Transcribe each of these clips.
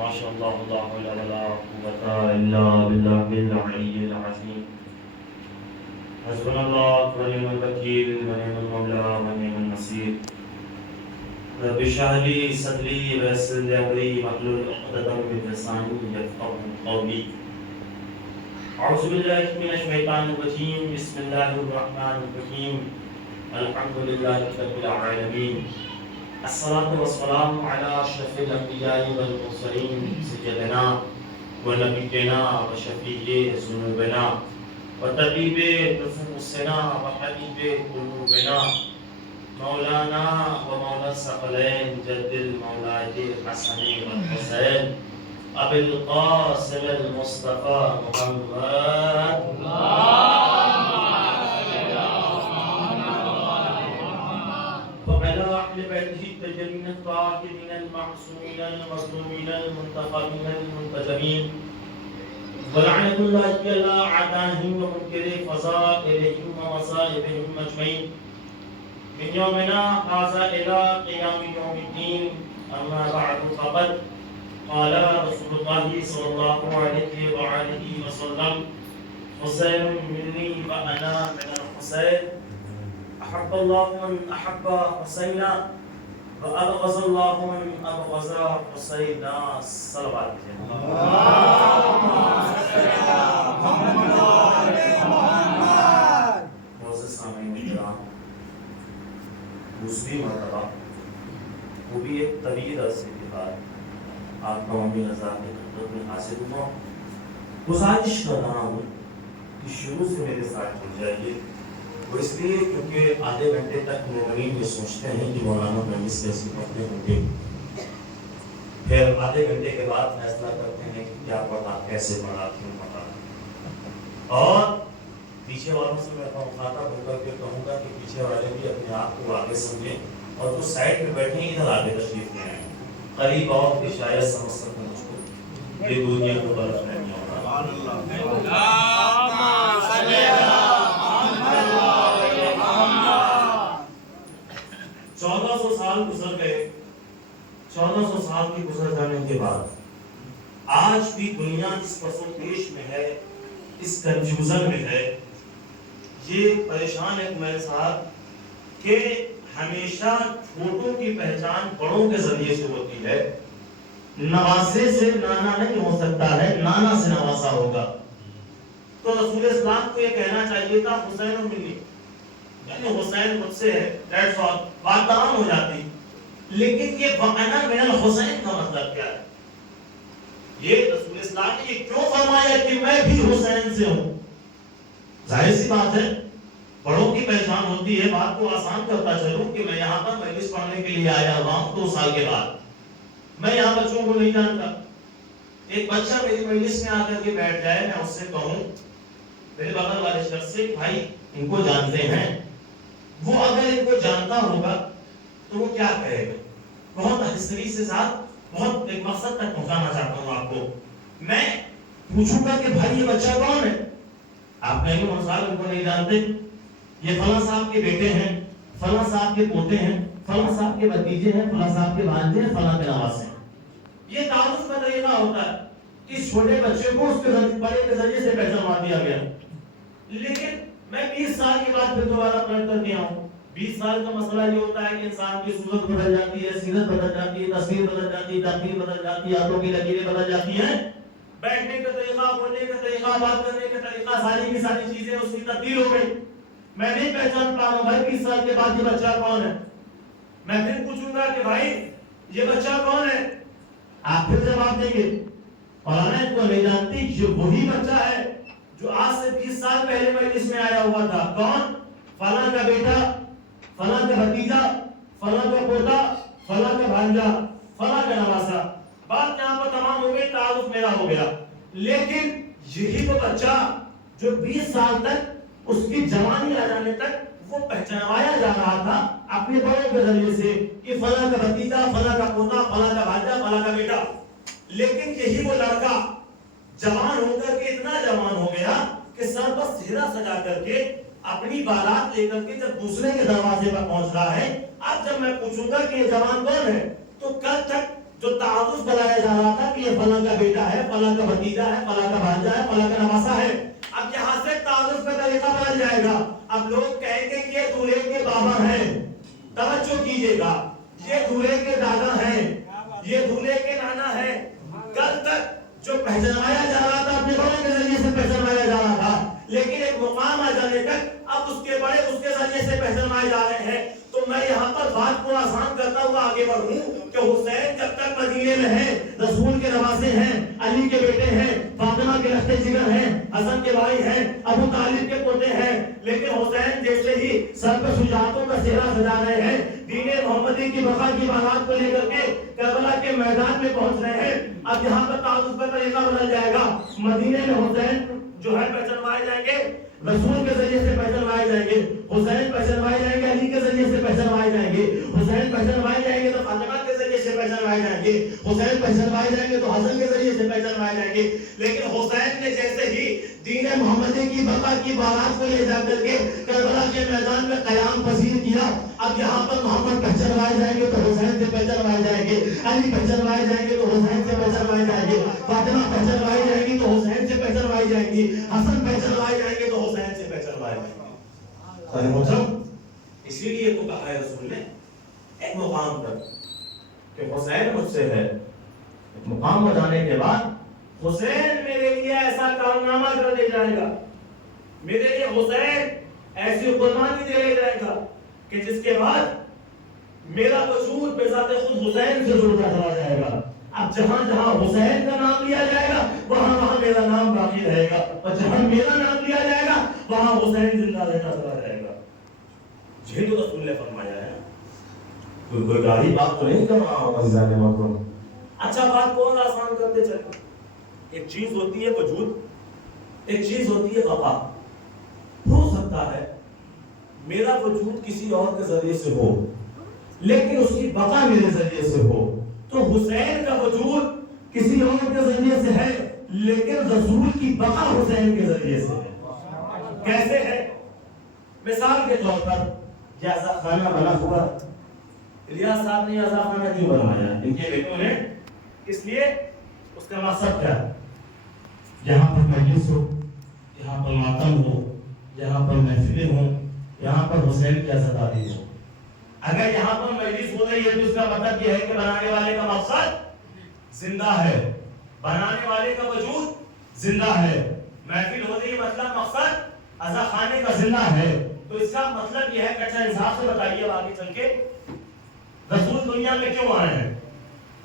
ماشاء اللہ لا حول ولا قوت الا باللہ العلی العظیم. حسبنا اللہ ونعم الوکیل ونعم المولا ونعم النصیر. رب اشرح لي صدري ويسر لي امري واحلل عقدة من لساني يفقهوا قولي. اعوذ باللہ من الشیطان الرجیم. بسم اللہ الرحمن الرحیم. الحمد للہ رب العالمین. الصلاة والسلام على اشرف الانبیاء والمرسلین سیدنا ونبینا وشفیع ذنوبنا وطبیب نفوسنا وحبیب قلوبنا مولانا ومولا الثقلین جد المولاد حسن والحسین ابی القاسم المصطفى محمد وعلى أهل بيته التجرين الطاهرين المعصومين المظلومين المنتقمين المنتجبين ولعنة الله على أعدائهم ومنكر فضائلهم ومصائبهم أجمعين من يومنا هذا إلى قيام يوم الدين. أما بعد فقد قال رسول الله صلى الله عليه وآله وسلم حسين مني وأنا من الحسين. احب الله من احب حسینا وابغض الله من ابغض حسینا. صلوات معزز سامعین کرام، دوسری مرتبہ وہ بھی ایک طویل عرصے کے بعد آپ قومی نظام کی خدمت میں حاضر ہوا. گزارش کر رہا ہوں کہ شروع سے میرے ساتھ جڑ جائیے. وہ اس لیے کیونکہ آدھے گھنٹے تک مومنین یہ سوچتے ہیں کہ مولانا مجلس کیسی پڑھتے ہوں گے، پھر آدھے گھنٹے کے بعد فیصلہ کرتے ہیں کہ کیا پڑھا، کیسے پڑھا، کیوں پڑھا. اور پیچھے والوں سے میں مخاطب ہو کر کے کہوں گا کہ پیچھے والے بھی اپنے آپ کو آگے سمجھیں اور جو سائڈ میں بیٹھے ہیں ادھر آگے تشریف لے آئیں. قریب آؤ کہ شاید سمجھ سکیں مجھ کو. یہ دنیا کو برف نہیں ہوگا. 1400 سال گزر گئے. 1400 سال کی گزر جانے کے بعد آج بھی دنیا اس پس و پیش میں ہے، اس کنفیوژن میں ہے. یہ پریشان ہے میرے ساتھ کہ ہمیشہ چھوٹوں کی پہچان بڑوں کے ذریعے سے ہوتی ہے. نواسے سے نانا نہیں ہو سکتا ہے، نانا سے نواسا ہوگا. تو رسول اسلام کو یہ کہنا چاہیے تھا حسین و منی، یعنی حسین مجھ سے ہے، دیٹس آل، بات تمام ہو جاتی. لیکن یہ وَأَنَا مِنَ الْحُسَيْن کا مطلب کیا ہے؟ یہ رسول اسلام نے یہ کیوں فرمایا کہ میں بھی حسین سے ہوں؟ ظاہر سی بات ہے، بڑوں کی پہچان ہوتی ہے. بات کو آسان کرتا چلوں کہ میں یہاں پر مجلس پڑھنے کے لیے آیا ہوا ہوں 2 سال کے بعد. میں یہاں بچوں کو نہیں جانتا. ایک بچہ میری مجلس میں آ کر کے بیٹھ جائے، میں اس سے کہوں میرے بغل والے شخص سے بھائی ان کو جانتے ہیں، وہ اگر ان کو جانتا ہوگا تو وہ کیا کہے گا؟ بہت ہسٹری سے ساتھ بہت ایک مقصد تک پہنچانا چاہتا ہوں آپ کو. میں پوچھوں گا کہ بھائی یہ بچہ کون ہے؟ آپ کہیں گے صاحب ان کو نہیں جانتے، یہ فلاں صاحب کے بیٹے ہیں، فلاں صاحب کے پوتے ہیں، فلاں صاحب کے بھتیجے ہیں، فلاں صاحب کے بھانجے ہیں، فلاں کے نواز ہیں. یہ تعارف کا طریقہ ہوتا ہے کہ چھوٹے بچے کو اس کے بڑے کے ذریعے سے پہچانوا دیا گیا. لیکن میں 20 سال کے بعد پھر دوبارہ پلٹ کر کے آؤں. 20 سال کا مسئلہ یہ ہوتا ہے کہ انسان کی صورت بدل جاتی ہے، سیرت بدل جاتی ہے، تصویر بدل جاتی ہے، تقریر بدل جاتی ہے، ہاتھوں کی لکیریں بدل جاتی ہیں، بیٹھنے کا طریقہ، بولنے کا طریقہ، بات کرنے کا طریقہ، ساری کی ساری چیزیں اس کی تبدیل ہو گئی. میں نہیں پہچان پا رہا ہوں بھائی 20 سال کے بعد یہ بچہ کون ہے. میں پھر پوچھوں گا کہ بھائی یہ بچہ کون ہے؟ آپ پھر جواب دیں گے فلاں کو نہیں جانتی. یہ وہی بچہ ہے جو آج سے 20 سال پہلے مجلس میں آیا ہوا تھا. کون؟ فلاں کا بیٹا، فلاں کا بھتیجا، فلاں کا پوتا، فلاں کا بھانجا، فلاں کا نواسا. بات یہاں پر تمام ہو گئی، تعارف میرا ہو گیا. لیکن یہی وہ بچہ جو 20 سال تک اس کی جوانی آ جانے تک وہ پہچانوایا جا رہا تھا اپنے بڑوں کے ذریعے سے کہ فلاں کا بھتیجا، فلاں کا پوتا، فلاں کا بھانجا، فلاں کا بیٹا. لیکن یہی وہ لڑکا جوان ہو کر کے اتنا جوان ہو گیا کہ سر پر سہرا سجا کر کے اپنی بارات لے کر کے جب دوسرے کے دروازے پر پہنچ رہا ہے. اب جب میں پوچھوں گا کہ یہ جوان کون ہے تو کل تک جو تعارف بنایا جا رہا تھا کہ یہ فلاں کا بیٹا ہے، فلاں کا بھتیجا ہے، فلاں کا بھانجا ہے، فلاں کا نواسا ہے، اب یہاں سے تعارف کا طریقہ بدل جائے گا. اب لوگ کہیں گے کہ یہ دولہے کے بابا ہیں. توجہ کیجئے گا، یہ دولہے کے دادا ہیں، یہ دولہے کے نانا ہیں. کل تک جو پہچانوایا جا رہا تھا اپنے بڑوں کے ذریعے سے پہچانوایا جا رہا تھا، لیکن ایک مقام آ جانے تک اب اس کے بڑے اس کے ذریعے سے پہچانوائے جا رہے ہیں. تو میں یہاں پر بات کو آسان کرتا ہوا آگے بڑھوں کہ حسین جب تک مدینے میں ہیں، رسول کے نواسے ہیں، علی کے بیٹے ہیں، فاطمہ کے لخت جگر ہیں، حسن کے بھائی ہیں، ابو طالب کے پوتے ہیں، لیکن حسین جیسے ہی سر پہ شجاعتوں کا سہرا سجا رہے ہیں، دین محمدی کی بقا کی بارات کو لے کر کے کربلا کے میدان میں پہنچ رہے ہیں. اب یہاں پر تعارف کا طریقہ بدل جائے گا. مدینے میں حسین جو ہے پہچانوائے جائیں گے، رسول کے ذریعے سے پہچانوائے جائیں گے. حسین پہچانوائے جائیں گے، علی کے ذریعے سے پہچانوائے جائیں گے. حسین پہچانوائے جائیں گے تو فاطمہ کے ذریعے سے پہچانوائے جائیں گے. حسین پہچانوائے جائیں گے تو حسن کے ذریعے سے پہچانوائے جائیں گے. لیکن حسین نے جیسے ہی دین محمدی کی بقا کی بارات کو لے جا کر کے کربلا کے میدان میں قیام پذیر کیا، اب یہاں پر محمد پہچانوائے جائیں گے تو حسین سے پہچانوائے جائیں گے، علی پہچانوائے جائیں گے تو حسین سے پہچانوائے جائیں گے، فاطمہ پہچانوائے جائیں گی تو حسین سے پہچانوائے جائیں گی، حسن پہچانوائے جائیں گے تو حسین سے پہچانوائے جائیں گے. اسی لیے تو کہا ہے رسول نے ایک مقام پر کہ حسین مجھ سے ہے. ایک مقام پر جانے کے بعد حسین میرے لیے ایسا کارنامہ کر دے جائے گا، میرے لیے حسین ایسی قربانی دے لے جائے گا کہ جس کے بعد میرا وجود بذات خود حسین سے جڑتا چلا جائے گا. اب جہاں جہاں حسین کا نام لیا جائے گا وہاں وہاں میرا نام باقی رہے گا، اور جہاں میرا نام لیا جائے گا وہاں حسین زندہ رہتا چلا جائے گا. یہ تو رسول نے فرمایا ہے. کوئی گاڑی بات تو نہیں کر رہا ہوں. اچھا بات کون آسان کرتے چلے. ایک چیز ہوتی ہے وجود، ایک چیز ہوتی ہے بقا. ہو سکتا ہے میرا وجود کسی اور کے ذریعے سے ہو لیکن اس کی بقا میرے ذریعے سے ہو. تو حسین کا وجود کسی اور کے ذریعے سے ہے لیکن رسول کی بقا حسین کے ذریعے سے ہے. کیسے ہے؟ مثال کے طور پر یہ عزا خانہ بنا ہوا، الیاس صاحب نے عزا خانہ کیوں بنوایا؟ ان کے بیٹوں نے. اس لیے اس کا مقصد کیا ہے؟ یہاں پر مجلس ہو، یہاں پر ماتم ہو، یہاں پر محفلیں ہوں، یہاں پر حسین کی عزاداری ہو. اگر یہاں پر مجلس ہو رہی ہے تو اس کا مطلب یہ ہے کہ بنانے والے کا مقصد زندہ ہے، بنانے والے کا وجود زندہ ہے. محفل ہو رہی ہے مطلب مقصد عزا خانے کا زندہ ہے. تو اس کا مطلب یہ ہے کہ اچھا انصاف سے بتائیے اب آگے چل کے رسول دنیا میں کیوں آئے ہیں؟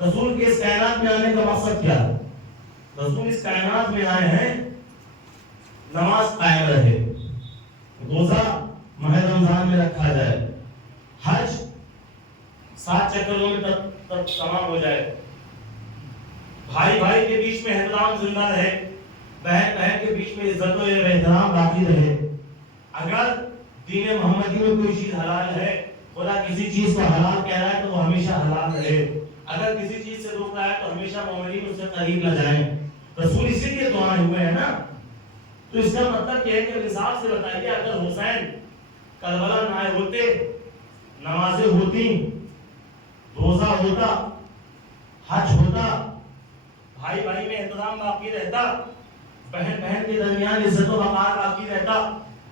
رسول کے اس کائنات میں آنے کا مقصد کیا ہے؟ رسول اس کائنات میں آئے ہیں نماز قائم رہے، روزہ ماہ رمضان میں رکھا جائے، حج 7 چکروں میں تک تمام ہو جائے، بھائی بھائی کے بیچ میں احترام زندہ رہے، بہن بہن کے بیچ میں عزت و احترام باقی رہے. اگر دین محمدی میں کوئی چیز حلال ہے، خدا کسی چیز کو حلال کہہ رہا ہے تو وہ ہمیشہ حلال رہے. اگر کسی چیز سے روک رہا ہے تو ہمیشہ مومنین اس سے قریب نہ جائیں. رسول اسی لیے تو آئے ہوئے ہیں نا. تو اس کا مطلب یہ ہے کہ انصاف سے بتائیے اگر حسین کربلا نہ آئے ہوتے، نمازیں ہوتی، روزہ ہوتا، حج ہوتا، بھائی بھائی میں احترام باقی رہتا، بہن بہن کے درمیان عزت و وقار باقی رہتا،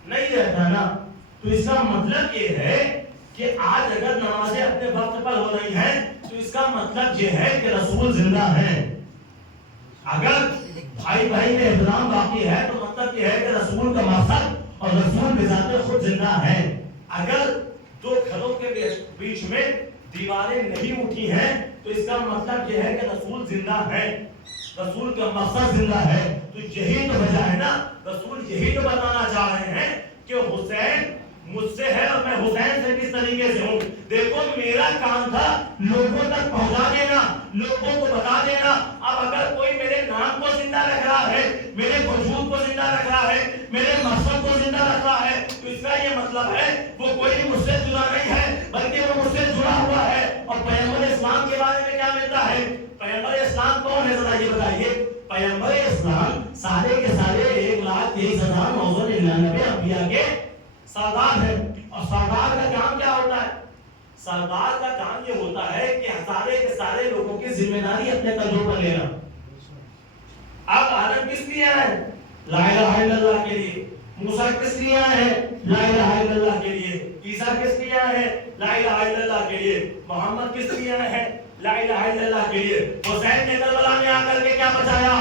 نہیں رہتا نا. تو اس کا مطلب یہ ہے کہ آج اگر نمازیں اپنے وقت پر ہو رہی ہیں تو اس کا مطلب یہ ہے کہ رسول زندہ ہیں. اگر بھائی بھائی میں احترام باقی ہے تو مطلب یہ ہے کہ رسول کا مقصد اور رسول بذات خود زندہ ہے. اگر دو گھروں کے بیچ میں دیواریں نہیں اٹھی ہیں تو اس کا مطلب یہ ہے کہ رسول زندہ ہے، رسول کا مقصد زندہ ہے. تو یہی تو وجہ ہے نا، رسول یہی تو بتانا چاہ رہے ہیں کہ حسین مجھ سے ہے اور میں حسین سے کس طریقے سے ہوں. دیکھو میرا کام تھا لوگوں تک پہنچا دینا، لوگوں کو بتا دینا. اب اگر کوئی میرے نام کو زندہ رکھ رہا ہے، میرے وجود کو زندہ رکھ رہا ہے، میرے مقصد کو زندہ رکھ رہا ہے تو اس کا یہ مطلب ہے وہ کوئی مجھ سے جدا نہیں ہے بلکہ وہ مجھ سے جڑا ہوا ہے. اور پیغمبر اسلام کے بارے میں کیا ملتا ہے؟ پیغمبر اسلام کون ہے ذرا یہ بتائیے. پیغمبر اسلام سارے کے سارے 1,23,999 انبیاء کے سردار ہے. اور سردار کا کام کیا ہوتا ہے؟ سردار کا کام یہ ہوتا ہے کہ سارے کے سارے لوگوں کی ذمہ داری اپنے کندھوں پر لینا. اب آدم کس لیے آئے؟ لا الہ الا اللہ کے لیے. موسیٰ کس لیے آئے ہیں؟ لا الہ الا اللہ کے لیے. عیسیٰ کس لیے آئے ہیں؟ لا الہ الا اللہ کے لیے. محمد کس لیے آئے ہیں؟ لا الہ الا اللہ کے لیے. حسین نے کربلا میں آ کر کے کیا بچایا؟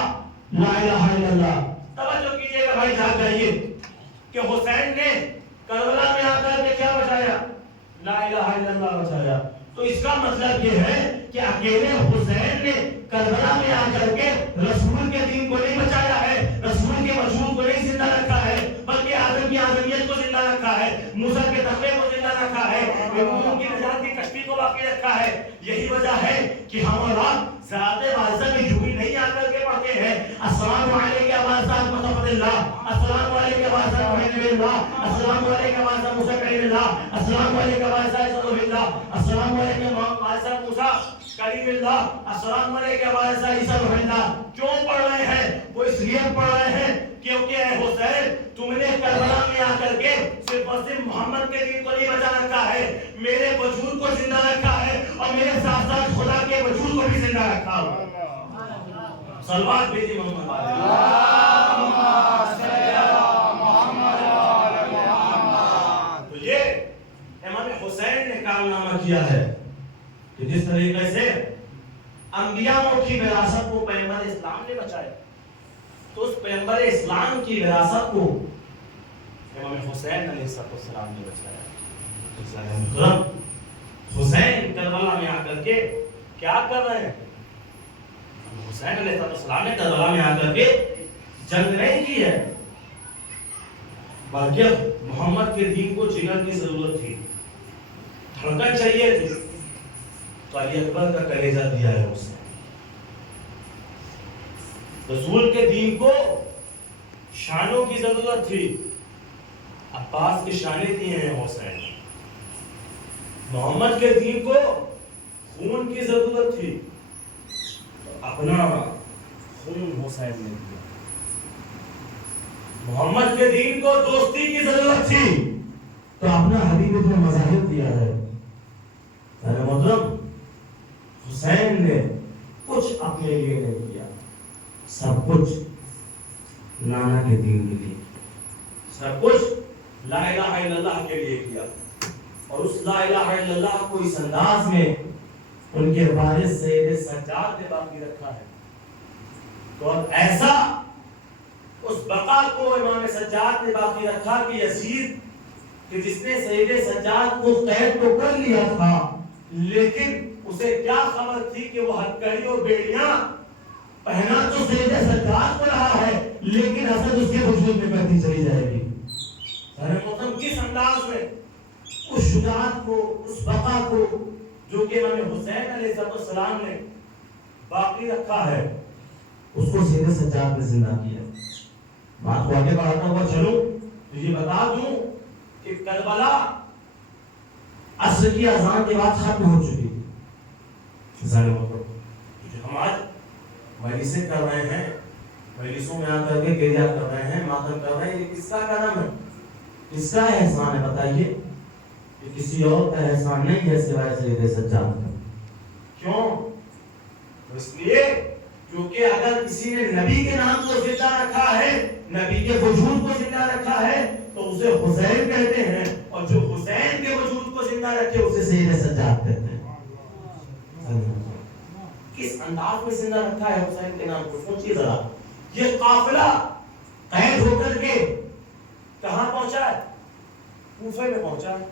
لا الہ الا اللہ. توجہ کیجئے گا بھائی، جاگ جائیے کہ حسین نے کربلا میں آ کر کے کیا بچایا؟ لا الہ الا اللہ بچایا. تو اس کا مطلب یہ ہے کہ اکیلے حسین نے کربلا میں آ کر کے رسول کے دین کو نہیں بچایا ہے، رسول کے وجود کو نہیں زندہ رکھا ہے، بلکہ آدم کی آدمیت کو زندہ رکھا ہے، موسیٰ کے تقوی کو زندہ رکھا ہے، ابراہیم کی نجات کی کشتی کو باقی رکھا ہے. یہی وجہ ہے کہ ہم اور آپ ذات واضح میں یوں ہی نہیں آ کر کے پڑھتے ہیں السلام علیکم واضح متفضل اللہ، السلام علیکم واضح محمد اللہ، السلام علیکم واضح موسیٰ کلیم اللہ، السلام علیکم واضح صدق اللہ، السلام علیکم واضح موسیٰ کلیم اللہ، السلام علیکم واضح عیسیٰ روح اللہ. کیوں پڑھ رہے ہیں؟ وہ اس لیے پڑھ رہے ہیں کیونکہ اے حسین تم نے کربلا میں آ کر کے صرف اور صرف محمد کے دین کو نہیں بچا رکھا ہے، میرے وجود کو زندہ رکھا ہے اور میرے ساتھ ساتھ خدا کے وجود کو بھی زندہ رکھا ہے. صلوات بھیجیے محمد محمد. تو یہ امام حسین نے کارنامہ کیا ہے کہ جس طریقے سے انبیاء کی وراثت کو پیغمبر اسلام نے بچایا، تو اس پیغمبر اسلام کی وراثت کو امام حسین علیہ السلام نے بچایا. حسین کربلا میں آ کر کے کیا کر رہے ہیں؟ حسین علیہ السلام نے کربلا میں آ کر کے جنگ نہیں کی ہے، بلکہ محمد کے دین کو جگر کی ضرورت تھی، دھڑکن چاہیے تھی، تو علی اکبر کا کلیجہ دیا ہے اس نے. رسول کے دین کو شانوں کی ضرورت تھی، عباس کی شانیں دی ہیں حسین. محمد کے دین کو خون کی ضرورت تھی، تو اپنا خون حسین نے دیا. محمد کے دین کو دوستی کی ضرورت تھی، تو اپنا حبیب کو مظاہر دیا ہے. محترم حسین نے کچھ اپنے لیے نہیں کیا، سب کچھ نانا کے دین کے لیے، سب کچھ لا الہ الا اللہ کے لیے کیا. اور اس لا الہ الا اللہ کو اس انداز میں ان کے وارث سید سجاد نے باقی رکھا ہے. تو اب ایسا اس بقا کو امام سجاد نے باقی رکھا کہ یزید کہ جس نے سید سجاد کو قید تو کر لیا تھا، لیکن اسے کیا خبر تھی کہ وہ ہتھکڑی اور بیڑیاں پہنا تو سید سجاد کو رہا ہے، لیکن حسد اس کے وجود میں بڑھتی چلی جائے گی. محترم کس انداز میں اس شجاعت کو، اس بقا کو جو کہ امام حسین علیہ السلام نے باقی رکھا ہے، اس کو سید سجاد نے زندہ کیا. بات کو آگے بڑھاتا ہوا چلوں تو یہ بتا دوں کہ کربلا عصر کی اذان کے بعد ختم ہو چکی تھی. ہم آج مجلسیں کر رہے ہیں، مجلسوں میں آ کر کے گریہ کر رہے ہیں، ماتم کر رہے ہیں، یہ کس کا کرم ہے؟ کس کا احسان ہے بتائیے؟ یہ کسی اور کا احسان نہیں ہے سوائے سید سجاد کا. کیوں؟ اس لیے کیونکہ اگر کسی نے نبی کے نام کو زندہ رکھا ہے، نبی کے وجود کو زندہ رکھا ہے، تو اسے حسین کہتے ہیں، اور جو حسین کے وجود کو زندہ رکھے اسے سید سجاد کہتے ہیں. کس انداز میں زندہ رکھا ہے حسین کے نام کو؟ سوچیے ذرا. یہ قافلہ قید ہو کر کے کہاں پہنچا ہے؟ کوفے میں پہنچا ہے.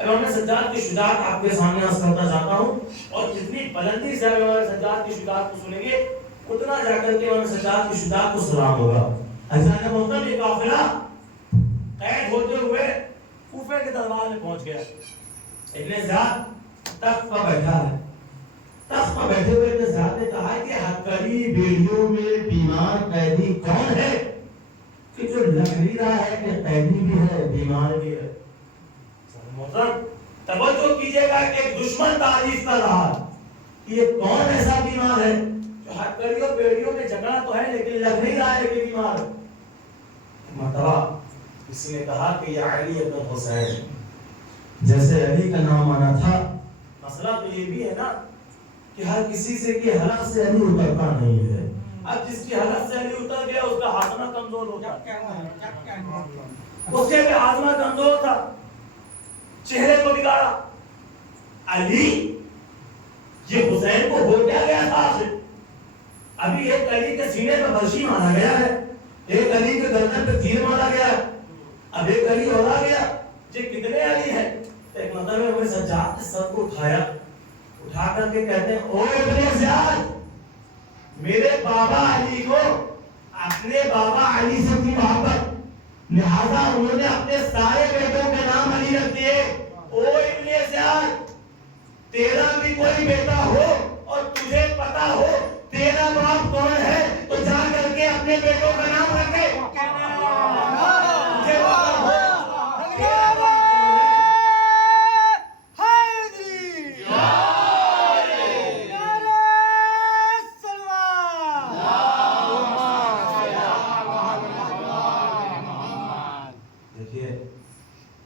امام سجاد کی شجاعت آپ کے سامنے عرض کرتا جاتا ہوں، اور جتنی بلندی سے امام سجاد کی شجاعت کو سنیں گے اتنا جا کر کے امام سجاد کی شجاعت کو سلام ہوگا. اچانک محترم یہ قافلہ قید ہوتے ہوئے کوفے کے دربار میں پہنچ گیا. ابن زیاد تخت پر بیٹھا ہے. تخت پر بیٹھے ہوئے ابن زیاد نے کہا کہ ہتھکڑی بیڑیوں میں بیمار قیدی کون ہے کہ جو لگ نہیں رہا ہے کہ قیدی بھی ہے بیمار بھی ہے. محترم توجہ کیجئے گا کہ ایک دشمن تعریف کر رہا کہ یہ کون ایسا بیمار ہے جو ہتھکڑیوں بیڑیوں میں جگہ تو ہے لیکن لگ نہیں رہا ہے کہ بیمار ہے. مرتبہ کسی نے کہا کہ یہ علی ابن حسین. جیسے علی کا نام آنا تھا. مسئلہ تو یہ بھی ہے نا کہ ہر کسی سے کی حلق سے علی اترتا نہیں ہے. اب جس کی حلق سے علی اتر گیا اس کا ہاضمہ کمزور ہوتا ہے, اس کے بھی ہاضمہ کمزور تھا, چہرے کو بگاڑا. علی یہ حسین کو ہو کیا گیا تھا آخر؟ ابھی ایک علی کے سینے پہ برشی مارا گیا ہے, ایک علی کے گردن پہ تیر مارا گیا ہے, اب ایک علی اور آ گیا. یہ کتنے علی ہے؟ ایک مطلب ہے وہ سجاد نے سر کو اٹھایا, اٹھا کر کے کہتے ہیں او ابن زیاد, میرے بابا علی کو اپنے بابا علی سے تھی محبت, لہذا انہوں نے اپنے سارے بیٹوں کے نام علی رکھ دیے. او ابن زیاد, تیرا بھی کوئی بیٹا ہو اور تجھے پتا ہو تیرا باپ کون ہے تو جا کر کے اپنے بیٹوں کا نام رکھے. دیکھیے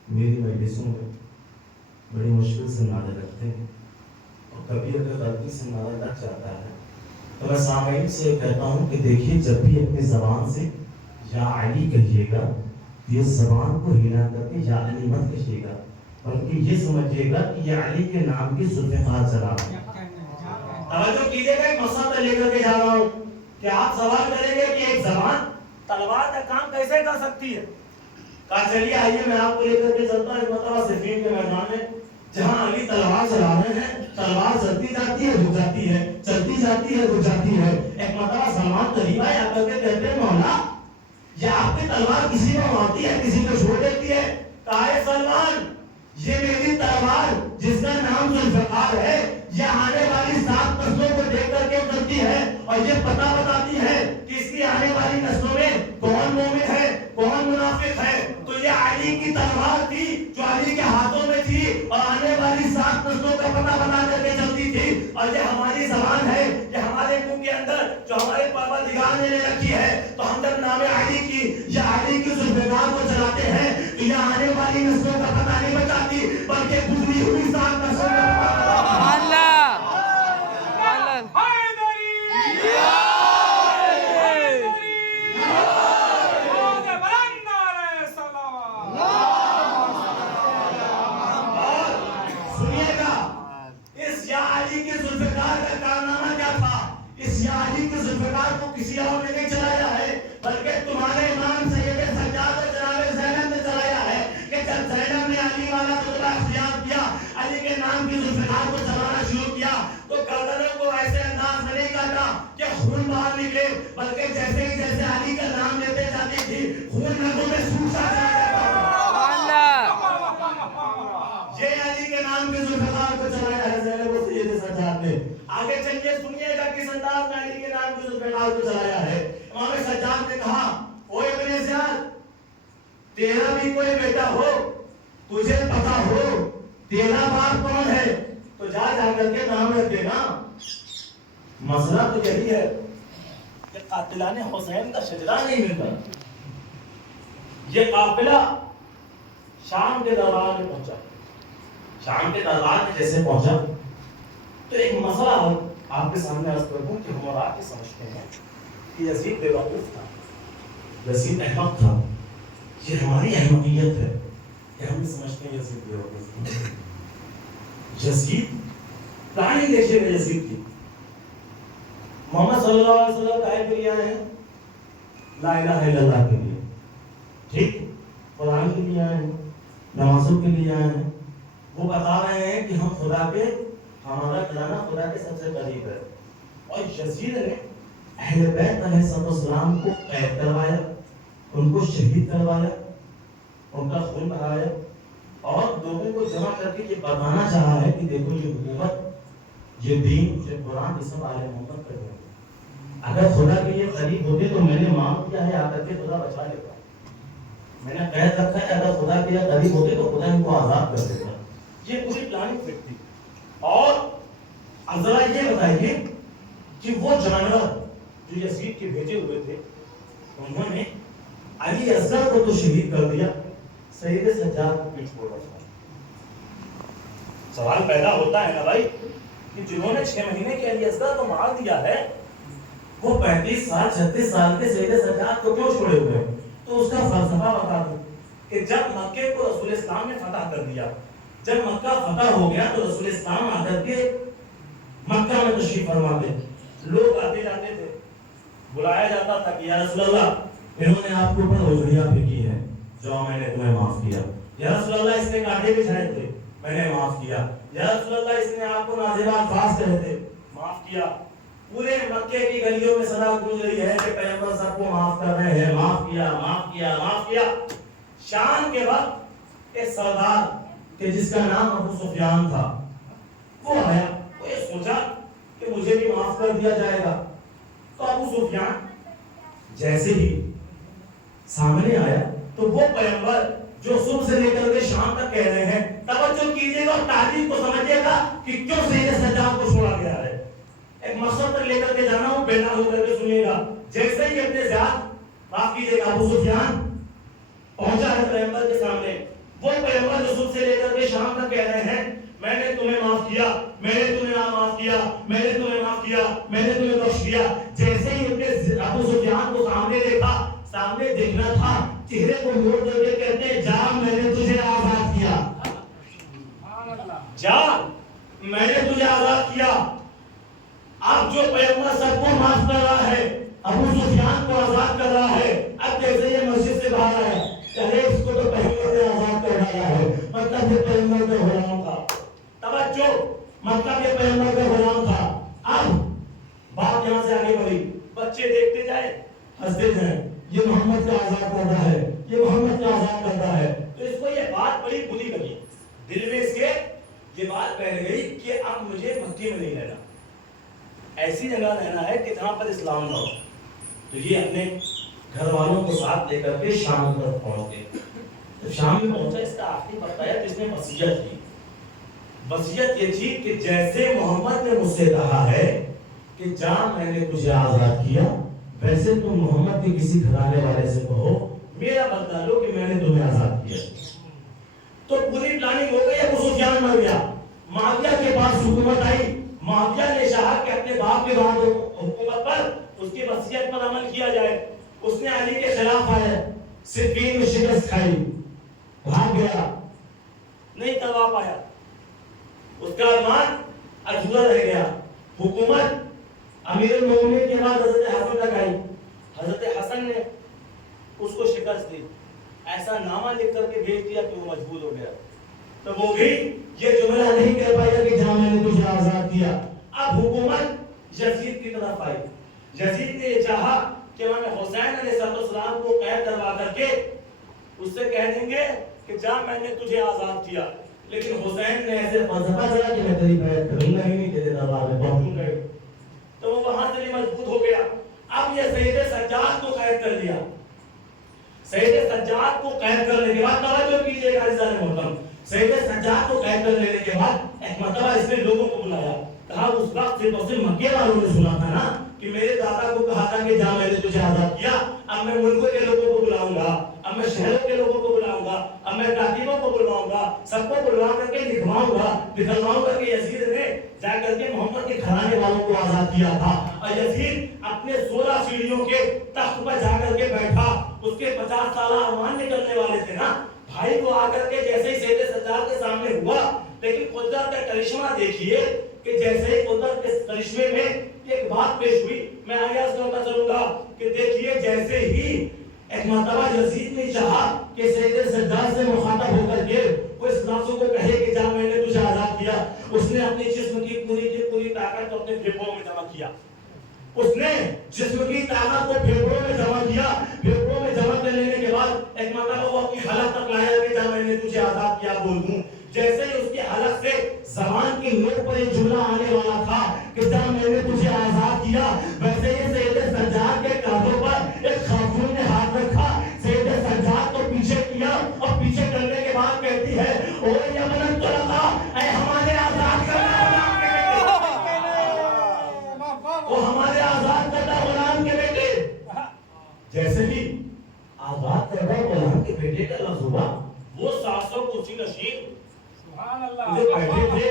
میری مجلسوں میں بڑی مشکل سے نعرے رکھتے ہیں, اور کبھی اگر غلطی سے نعرہ لگ جاتا ہے تو میں سامعین سے کہتا ہوں کہ دیکھیے جب بھی اپنی زبان سے یا علی کہیے گا, یہ زبان کو ہلا کر کے یا علی مت کہیے گا, بلکہ یہ سمجھیے گا کہ یہ علی کے نام کی ذوالفقار چلا رہا ہے. توجہ کیجیے گا, ایک مسئلہ لے کر کے جا رہا ہوں کہ آپ سوال کریں گے کہ ایک زبان تلوار کا کام کیسے کر سکتی ہے. کہا چلیے آئیے میں آپ کو لے کر کے چلتا ہوں ایک مرتبہ صفین کے میدان میں, جہاں علی تلوار چلا رہے ہیں. تلوار چلتی جاتی ہے رک جاتی ہے, چلتی جاتی ہے رک جاتی ہے. ایک مرتبہ سلمان قریب آئے, آ کر کے کہتے ہیں مولا یہ آپ کی تلوار کسی کو مارتی ہے کسی کو چھوڑ دیتی ہے. کہا ہے سلمان یہ میری تلوار جس کا نام ذوالفقار ہے, یہ آنے والی 7 نسلوں کو دیکھ کر کے اترتی ہے اور یہ پتہ بتاتی ہے کہ اس کی آنے والی نسلوں میں کون مومن ہے کون منافق ہے. تو یہ علی کی تلوار تھی جو علی کے ہاتھوں میں تھی اور آنے والی 7 نسلوں کا پتہ بتا کر کے چلتی تھی. اور یہ ہماری زبان ہے, یہ ہمارے منہ کے اندر جو ہمارے پروردگار نے لے رکھی ہے, تو ہم جب نام علی کی یا علی کی ذوالفقار کو چلاتے ہیں تو یہ آنے والی نسلوں کا پتہ نہیں بتاتی بلکہ گزری ہوئی 7 نسلوں کا پتہ بتاتی ہے. کسی اور نے نہیں چلایا ہے بلکہ تمہارے امام سید سجاد و جناب زینب نے چلایا ہے کہ جب زینب نے علی والا خطبہ اختیار کیا, علی کے نام کی ذوالفقار کو چلانا شروع کیا, تو گردنوں کو ایسے انداز میں نہیں کاٹا کہ خون باہر نکلے, بلکہ جیسے ہی جیسے علی کا نام لیتے جاتی تھی خون نگوں میں سوکھتا جاتا تھا. یہ علی کے نام کی ذوالفقار کو چلایا ہے زینب و سید سجاد نے. آگے چلیے سنیے گا کس انداز میں علی کے نام کی ذوالفقار کو چلایا ہے. امام سجاد نے کہا او ابن زیاد, تیرا بھی کوئی بیٹا ہو تجھے پتا ہو تیرا باپ کون ہے تو جا کر کے نام رکھ دینا. مسئلہ تو یہی ہے کہ قاتلان حسین کا شجرہ نہیں ملتا. یہ قافلہ شام کے دربار میں پہنچا, شام کے دربار میں جیسے پہنچا تو ایک مسئلہ آپ کے سامنے عرض کر دوں کہ ہم آپ کے سمجھتے ہیں کہ یزید بے وقوف تھا, یزید احمق تھا. یہ ہماری احمقیت ہے کہ ہم سمجھتے ہیں یزید بے وقوف تھا. یزید کہانی دیکھیے گا یزید کی. محمد صلی اللہ علیہ وسلم کہے کے لیے آئے ہیں لا الہ الا اللہ کے لیے, ٹھیک, قرآن کے لیے آئے ہیں, نمازوں کے لیے آئے ہیں. وہ بتا رہے ہیں کہ ہم خدا کے, ہمارا کلانا خدا کے سب سے قریب ہے. اور یزید نے اہل بیت علیہ السلام کو قید کروایا, ان کو شہید کروایا, ان کا خون بہایا, اور لوگوں کو جمع کر کے یہ بتانا چاہا ہے کہ دیکھو یہ حکومت, یہ دین, یہ قرآن, یہ سب آل محمد کر رہے ہیں. اگر خدا کے یہ قریب ہوتے تو میں نے مانگ کیا ہے آ کر کے خدا بچا لیتا, میں نے قید رکھا ہے, اگر خدا کے یہ قریب ہوتے تو خدا ان کو آزاد کر دیتا. یہ پوری پلاننگ فٹ تھی. اور اب ذرا یہ بتائیے کہ وہ جانور جو یزید کے بھیجے ہوئے تھے انہوں نے علی اصغر کو تو شہید کر دیا, سید سجاد کو پیٹ پھوڑا تھا. سوال پیدا ہوتا ہے نا بھائی کہ جنہوں نے 6 مہینے کے علی اصغر کو مار دیا ہے وہ 35 سال 36 سال کے سید سجاد کو کیوں چھوڑے ہوئے؟ تو اس کا فلسفہ بتا دوں کہ جب مکے کو رسول اسلام نے فتح کر دیا، جب مکہ فتح ہو گیا تو رسول اسلام آ کر کے مکہ میں تشریف فرما دے، لوگ آتے جاتے تھے، بلایا جاتا تھا کہ یا رسول اللہ انہوں نے آپ کے اوپر اوجڑیاں پھینکی ہیں، جو میں نے تمہیں معاف کیا۔ یا رسول اللہ اس نے کانٹے بچھائے تھے، میں نے معاف کیا۔ یا رسول اللہ اس نے آپ کو نازلہ الفاظ کہے تھے، معاف کیا۔ پورے مکے کی گلیوں میں صدا گونج رہی ہے کہ پیغمبر سب کو معاف کر رہے ہیں، معاف کیا، معاف کیا، معاف کیا۔ شام کے وقت ایک سردار کہ جس کا نام ابو سفیان تھا، وہ آیا، وہ یہ سوچا کہ مجھے بھی معاف کر دیا جائے گا۔ تو ابو سفیان جیسے ہی سامنے آیا تو وہ پیغمبر جو صبح سے لے کر کے شام تک کہہ رہے ہیں، توجہ کیجیے گا اور تعریف کو سمجھیے گا کہ کیوں سید سجاد کو چھوڑا گیا ہے۔ ایک مقصد تک لے کر کے جانا ہوں، بیدار ہو کر کے سنیے گا۔ جیسے ہی اپنے ذات معاف کیجیے گا، ابو سفیان پہنچا ہے پیغمبر کے سامنے، وہ پیغمبر جو صبح سے لے کر کے شام تک کہہ رہے ہیں میں نے تمہیں معاف کیا، میں نے تمہیں معاف کیا، میں نے تمہیں معاف کیا، میں نے تمہیں بخش دیا۔ جیسے ہی اپنے ابو سفیان کو سامنے دیکھا، سامنے دیکھنا تھا، چہرے کو موڑ کر کے کہتے ہیں جا میں نے تجھے آزاد کیا، جا میں نے تجھے آزاد کیا۔ اب جو پیغمبر سب کو معاف کر رہا ہے، ابو سفیان کو آزاد کر رہا ہے، اب جیسے یہ مسجد سے باہر ہے، ارے اس کو تو پیغمبر نے آزاد کر ڈالا ہے، مطلب یہ پیغمبر کا غلام تھا۔ توجہ، مطلب یہ پیغمبر کا غلام تھا۔ اب بات یہاں سے آگے بڑھی، بچے دیکھتے جائے، ہنستے جائیں، یہ محمد کا آزاد کرتا ہے، یہ محمد کا آزاد کرتا ہے۔ تو اس کو یہ بات بڑی بری لگی، دل میں اس کے یہ بات بیٹھ گئی کہ اب مجھے مکے میں نہیں رہنا، ایسی جگہ رہنا ہے کہ جہاں پر اسلام نہ ہو۔ تو یہ اپنے گھر والوں کو ساتھ لے کر کے شام تک پہنچ گئے۔ تو شام میں پہنچا، اس کا آخری پتہ ہے جس نے وصیت کی، وصیت یہ تھی کہ جیسے محمد نے مجھ سے کہا ہے کہ جا میں نے تجھے آزاد کیا، ویسے تم محمد کے کسی گھرانے والے سے کہو میرا بدلہ لو کہ میں نے تمہیں آزاد کیا۔ تو پوری پلاننگ ہو گئی، ابو سفیان مر گیا، معاویہ کے پاس حکومت آئی، معاویہ نے چاہا کہ اپنے باپ کے بعد حکومت پر اس کی وصیت پر عمل کیا جائے۔ اس نے علی کے خلاف آیا، صفین میں شکست کھائی، بھاگ گیا، نہیں کروا پایا، اس کا ارمان ادھورا رہ گیا۔ حکومت امیر المومنین کے بعد حضرت حسن تک آئی، حضرت حسن نے اس کو شکست دی، ایسا نامہ لکھ کر کے بھیج دیا کہ وہ مجبور ہو گیا۔ تو وہ بھی یہ جملہ نہیں کہہ پایا کہ جہاں میں نے تجھے آزاد کیا۔ اب حکومت یزید کی طرف آئی، یزید نے یہ چاہا کہ امام حسین علیہ السلام کو قید کروا کر کے اس سے کہہ دیں گے کہ جا میں نے تجھے آزاد کیا، لیکن حسین نے ایسے فلسفہ چلا کہ میں تیری بیعت کروں گا ہی نہیں، تیرے دربار میں پہنچوں گا۔ تو وہ وہاں سے بھی مضبوط ہو گیا۔ اب یہ سید سجاد کو قید کر لیا، سید سجاد کو قید کرنے کے بعد توجہ کیجیے گا عزیزان محترم، سید سجاد کو قید کر لینے کے بعد ایک مرتبہ اس نے لوگوں کو بلایا، کہا اس وقت صرف اور صرف مکے والوں نے سنا تھا نا کہ میرے دادا کو کہا تھا کہ جا میں نے تجھے آزاد کیا، اب میں ملکوں کے لوگوں کو بلاؤں گا، اب میں شہروں کے لوگوں کو بلاؤں گا، اب میں کاتبوں کو بلواؤں گا، سب کو بلوا کر کے لکھواؤں گا، دکھلواؤں گا کہ یزید نے جا کر کے محمد کے گھرانے والوں کو آزاد کیا تھا۔ اور یزید اپنے 16 سیڑھیوں کے تخت پر جا کر کے بیٹھا، اس کے 50 سالہ ارمان نکلنے والے تھے نا، بھائی کو آ کر کے جیسے ہی سید سجاد کے سامنے ہوا، لیکن قدرت کا کرشمہ دیکھیے کہ جیسے ہی قدرت کے کرشمے میں ایک بات پیش ہوئی، میں آگے اس کرتا چلوں گا کہ دیکھیے جیسے ہی ایک مرتبہ یزید نے چاہا کہ سید سجاد سے مخاطب ہو کر کے وہ اس لفظوں کو کہے کہ جا میں نے تجھے آزاد کیا، اس نے اپنے جسم کی پوری طاقت کو اپنے پھیپھڑوں میں جمع کیا، اس نے جسم کی طاقت کو پھیپھڑوں میں جمع کیا، پھیپھڑوں میں جمع کر لینے کے بعد ایک مرتبہ وہ اپنی حلق تک لایا کہ جا میں نے تجھے آزاد کیا بول دوں۔ جیسے ہی اس کی حلق سے زبان کی نوک پر یہ جملہ آنے والا تھا کہ جا میں نے تجھے آزاد کیا، ویسے ہی سید سجاد کے کاندھوں پر ایک خاتون نے ہاتھ رکھا، سید سجاد کو پیچھے کیا اور پیچھے کرنے کے بعد کہتی ہے او یمن طلقا، اے ہمارے آزاد کرنے وہ ہمارے آزاد کردہ غلام کے بیٹے۔ جیسے ہی آزاد کردہ غلام کے بیٹے کا لفظ ہوا، وہ 700 کرسی نشین جو بیٹھے تھے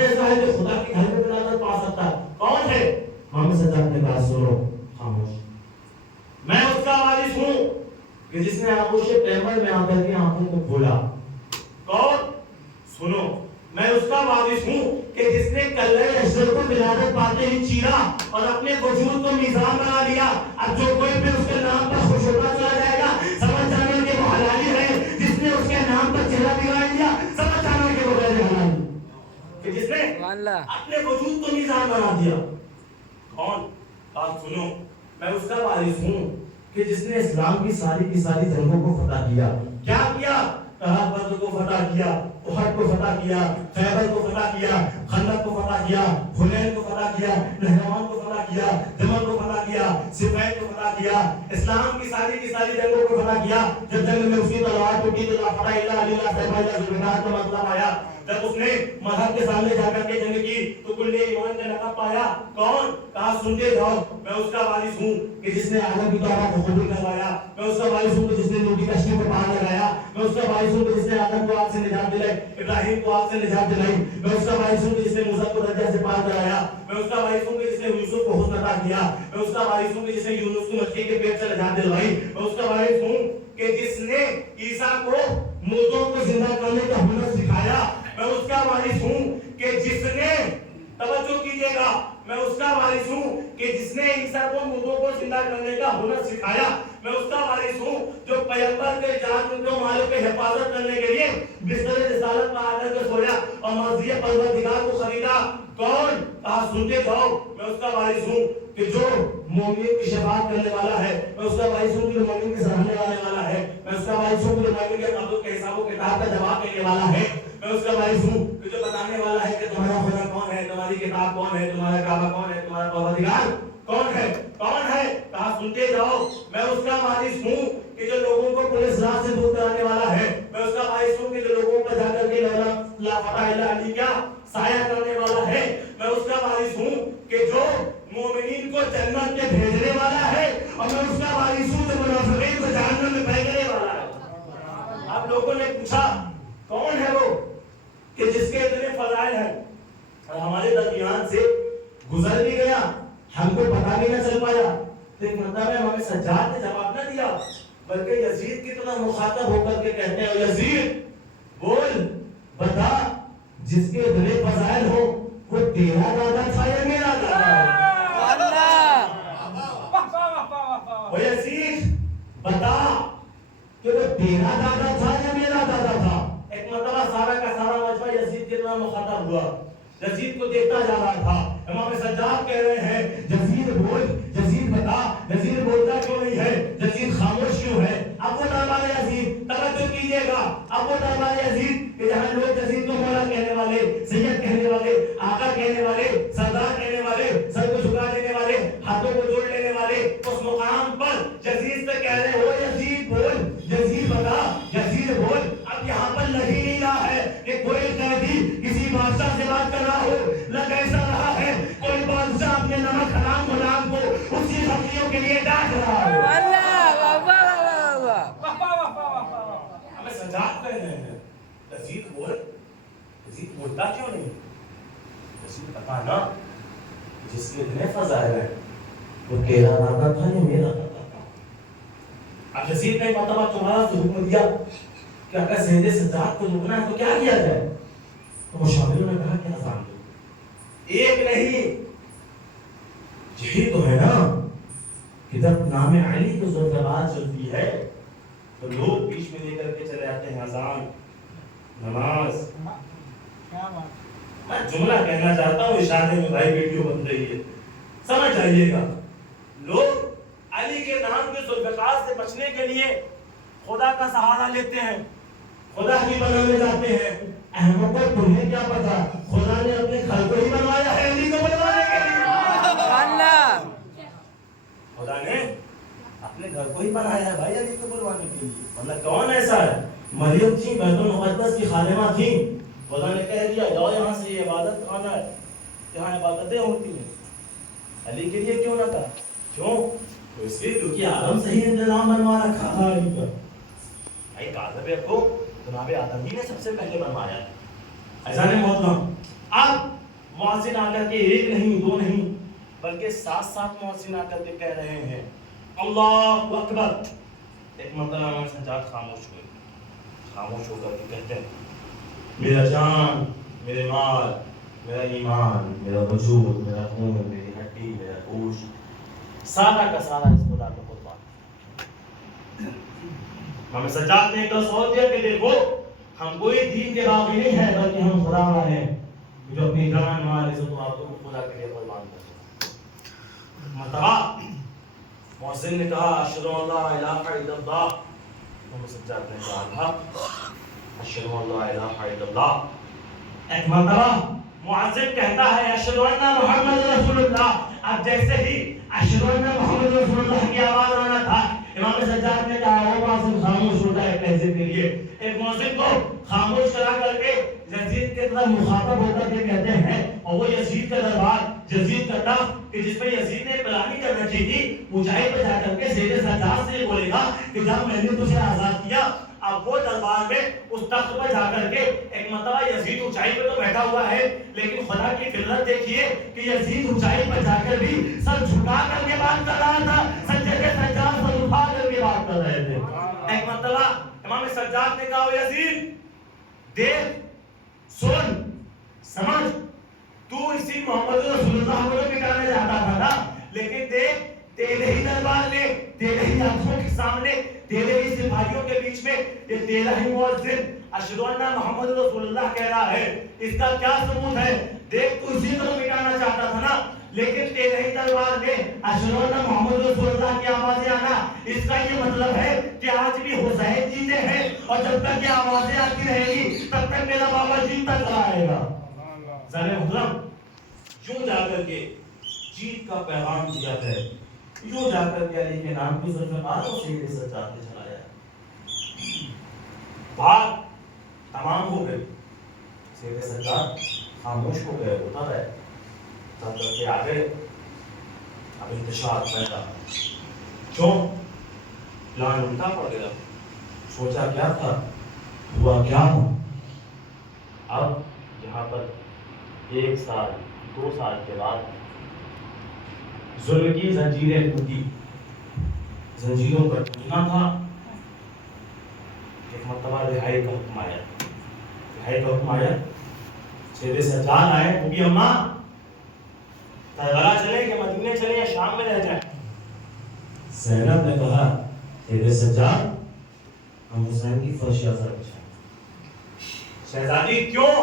کون ایسا ہے جو خدا کے گھر میں ولادت پا سکتا ہے؟ کون ہے؟ محمد سجاد نے کہا سنو خاموش، میں اس کا وارث ہوں کہ جس نے آغوش پیغمبر میں آ کر کے آنکھوں کو کھولا۔ کون؟ سنو، میں اس کا وارث ہوں کہ جس نے کلہ اشر کو ولادت پاتے ہی چیرا اور اپنے وجود کو میزان بنا لیا۔ اب جو کوئی بھی اس کے نام پر خوش ہوتا چلا جائے گا سمجھ جانا کہ وہ حلالی ہے، جس نے اس کے نام پر چہرہ بگاڑ لیا سمجھ جانا کہ وہ غیر حلالی، کہ جس نے اپنے وجود کو میزان بنا دیا۔ کون؟ آپ سنو، میں اس کا وارث ہوں کہ جس نے اسلام کی ساری جنگوں کو فتح کیا۔ کیا کیا؟ بدر کو فتح کیا، احد کو فتح کیا، خیبر کو فتح کیا، خندق کو فتح کیا، حنین کو فتح کیا، نہروان کو فتح کیا، جمل کو فتح کیا، صفین کو فتح کیا، اسلام کی ساری جنگوں کو فتح کیا۔ جب جنگ میں اس کی تلوار ٹوٹی تو لا فتح الا علی اللہ صاحب اللہ ذوالجلال کا مطلب آیا۔ جب اس نے مذہب کے سامنے جا کر کے جنگ کی تو کل ایمان کا لقب پایا۔ کون؟ کہا سنتے جاؤ، میں اس کا وارث ہوں کہ جس نے آدم کی توبہ کو قبول کروایا، میں اس کا وارث ہوں کہ جس نے نوح کی کشتی کو پار لگایا، میں اس کا وارث ہوں کہ جس نے آدم کو آگ سے نجات دلائی، ابراہیم کو آگ سے نجات دلائی، میں اس کا وارث ہوں کہ جس نے موسیٰ کو دریا سے پار کرایا، میں اس کا وارث ہوں کہ جس نے یوسف کو حسن عطا کیا، میں اس کا وارث ہوں کہ جس نے یونس کو مچھلی کے پیٹ سے نجات دلوائی، میں اس کا وارث ہوں کہ جس نے عیسیٰ کو مردوں کو زندہ کرنے کا ہنر سکھایا، میں اس کا وارث ہوں کہ جس نے، توجہ کیجئے گا، میں اس کا وارث ہوں کہ جس نے عیسیٰ کو مردوں کو زندہ کرنے کا ہنر سکھایا، میں اس کا وارث ہوں جو پیغمبر کے جان کو مالوں کی حفاظت کرنے کے لیے بستر رسالت پر آ کر کے سویا اور مرضی پروردگار کو خریدا۔ کون؟ کہا سنتے جاؤ، میں اس کا وارث ہوں کہ جو مومن کی شفاعت کرنے والا ہے، میں اس کا وارث ہوں کہ جو مومن کی سراہنے والا ہے، میں اس کا وارث ہوں کہ جو مومن کے قبر کے حساب و کتاب کا جواب دینے والا ہے، میں اس کا وارث ہوں کہ جو بتانے والا ہے کہ تمہارا خدا کون ہے، تمہاری کتاب کون ہے، تمہارا کعبہ کون ہے، تمہارا پروردگار کون ہے؟ کون ہے؟ کہا سنتے جاؤ، میں اس کا وارث ہوں کہ جو لوگوں کو پولیس راہ سے دور کرانے والا ہے، میں اس کا وارث ہوں کہ جو لوگوں پر جا کر کے لا فتح الا علی کا سایہ کرنے والا ہے، میں اس کا وارث ہوں کہ جو مومنین کو جنت میں بھیجنے والا ہے، اور میں اس کا وارث ہوں جو منافقین کو جہنم میں پھینکنے والا ہے۔ آپ لوگوں نے پوچھا کون ہے وہ کہ جس کے اتنے فضائل ہیں اور ہمارے درمیان سے گزر بھی گیا، ہم کو پتا بھی نہ چل پایا؟ تو ایک مرتبہ ہمیں سجاد نے جواب نہ دیا بلکہ یزید کی طرح مخاطب ہو کر کے کہتے ہیں یزید بول بتا جس کے اتنے فضائل ہو وہ تیرا دادا تھا یا میرا دادا؟ وہ یزید بتا کہ وہ تیرا دادا تھا یا میرا دادا تھا؟ ایک مرتبہ سارا کا سارا مجمع یزید کی طرح مخاطب ہوا، یزید کو دیکھتا جا رہا تھا۔ امام سجاد کہہ رہے ہیں یزید بول، یزید بتا، یزید بولتا کیوں نہیں ہے، یزید خاموش کیوں ہے؟ اب وہ دربار یزید، توجہ کیجئے گا، اب وہ دربار یزید کہ جہاں لوگ یزید کو مولا کہنے والے، سید کہنے والے، آقا کہنے والے، سردار کہنے والے، سر کو جھکا دینے والے، ہاتھوں کو جوڑ لینے والے، اس مقام پر یزید سے کہہ رہے ہو یزید بول، یزید بتا، یزید بول۔ اب یہاں پر لگ ہی نہیں رہا ہے کہ کوئی قیدی کسی بادشاہ سے بات کر رہا ہو، لگ ایسا رہا ہے کوئی بادشاہ اپنے نمک حرام غلام کو اسی شخصیوں کے لیے ڈانٹ رہا ہو۔ ہمیں سجاد کہہ رہے ہیں یزید بول، یزید بولتا کیوں نہیں؟ یزید بتا نا جس کے اتنے فضائل ہیں وہ تیرا دادا تھا یا میرا دادا تھا؟ اب یزید نے مرتبہ تمہارا تو حکم دیا کہ اگر سید سجاد کو روکنا ہے تو کیا کیا جائے؟ تو مشاوروں نے کہا کہ اذان دو۔ ایک نہیں، یہی تو ہے نا کہ جب نام علی کو زلزلات چلتی ہے تو لوگ بیچ میں لے کر کے چلے آتے ہیں اذان، نماز۔ میں جملہ کہنا چاہتا ہوں اشارے میں، بھائی ویڈیو بن رہی ہے، سمجھ جائیے گا۔ لوگ علی کے نام کے ذوالفقار سے بچنے کے لیے خدا کا سہارا لیتے ہیں، خدا ہی بنانے جاتے ہیں۔ احمد کو تمہیں کیا پتا خدا نے اپنے گھر کو ہی بنوایا ہے علی کو بنوانے کے لیے۔ خدا نے اپنے گھر کو ہی بنایا ہے بھائی علی کو بنوانے کے لیے، مطلب کون ایسا ہے؟ مریم تھی، بیت المقدس کی خادمہ تھی، خدا نے کہہ دیا جاؤ یہاں سے، یہ عبادت خانہ ہے، یہاں عبادتیں ہوتی ہیں۔ علی کے لیے کیوں نہ تھا؟ کیوں؟ تو اس لیے کیونکہ آدم سے ہی انتظام بنوا رکھا تھا علی کا۔ بھائی کاذب کو جناب آدم ہی نے سب سے پہلے بنوایا ہے، اذان محترم اب مؤذن آ کر کے ایک نہیں دو نہیں بلکہ 7 مؤذن آ کر کے کہہ رہے ہیں اللہ اکبر. ایک مرتبہ امام سجاد خاموش ہوئے, خاموش ہو کر کے کہتے ہیں میرا جان, میرے مال, میرا ایمان, میرا وجود, میرا خون, میری ہڈی, میرا گوشت, سارا کا سارا اس خدا کا قربان. امام سجاد نے ایک دس اور دیا کہ دیکھو ہم کوئی دین کے باغی نہیں ہے بلکہ ہم خدا والے ہیں جو اپنی جان مال عزت و آبرو خدا کے لیے قربان کرتے ہیں. مرتبہ مؤذن نے کہا اشہد ان لا الہ الا اللہ, امام سجاد نے کہا اشہد ان لا الہ الا اللہ. ایک مرتبہ مؤذن کہتا ہے اشہد ان محمد رسول اللہ. اب جیسے ہی اشہد ان محمد رسول اللہ کی آواز آنا تھا امام سجاد نے کہا وہ مؤذن خاموش ہوتا ہے پیسے کے لیے. ایک مؤذن کو خاموش کرا کر کے یزید کے طرف مخاطب ہو کر کے کہتے ہیں اور وہ یزید کا دربار, یزید کا تخت کہ جس پہ یزید نے پلانی کر رکھی تھی, اونچائی پہ جا کر کے زیر سجاد سے بولے گا کہ جب میں نے تجھے آزاد کیا. اب وہ دربار میں اس تخت پر جا کر کے ایک مرتبہ یزید اونچائی پہ تو بیٹھا ہوا ہے لیکن خدا کی فطرت دیکھیے کہ یزید اونچائی پر جا کر بھی سر جھکا کر کے بات کر رہا تھا, سجدے کے سجاد سر اٹھا کر کے بات کر رہے تھے. ایک مرتبہ امام سجاد نے کہا یزید دیکھ سن سمجھ, تو اسی محمد رسول اللہ کو مٹانے جاتا تھا نا, لیکن دیکھ تیرے ہی دربار میں, تیرے ہی آنکھوں کے سامنے, تیرے ہی سپاہیوں کے بیچ میں یہ تیرا ہی مؤذن اشہد ان محمد رسول اللہ کہہ رہا ہے. اس کا کیا ثبوت ہے؟ دیکھ تو اسی کو مٹانا چاہتا تھا نا, لیکن تیرے ہی دربار میں اشہد ان محمد رسول اللہ کی آوازیں آنا, اس کا یہ مطلب ہے کہ آج بھی حسین جیتے ہیں اور جب تک یہ آوازیں آتی رہے گی تب تک میرا بابا جیتا چلا آئے گا. ذرا محترم یوں جا کر کے جیت کا پیغام دیا ہے, یوں جا کر کے علی کے نام کی ذوالفقار سے یہ سجاد نے چلایا. بات تمام ہو گئی, سید سجاد خاموش ہو گئے, ہوتا رہے تب کر کے آگے. اب انتشار پیدا کیوں پلان الٹا پڑ گیا, سوچا کیا تھا ہوا کیا ہو. اب یہاں پر 1 سال 2 سال کے بعد ظلم کی زنجیریں ٹوٹی, زنجیروں پر ٹوٹنا تھا. ایک مرتبہ رہائی کا حکم آیا, رہائی کا حکم آیا. سید سجاد آئے, بوبی اماں کربلا چلیں کہ مدینے چلیں یا شام میں رہ جائیں. زینب نے کہا سید سجاد ہم حسین کی فرش اثر بچائیں. شہزادی کیوں؟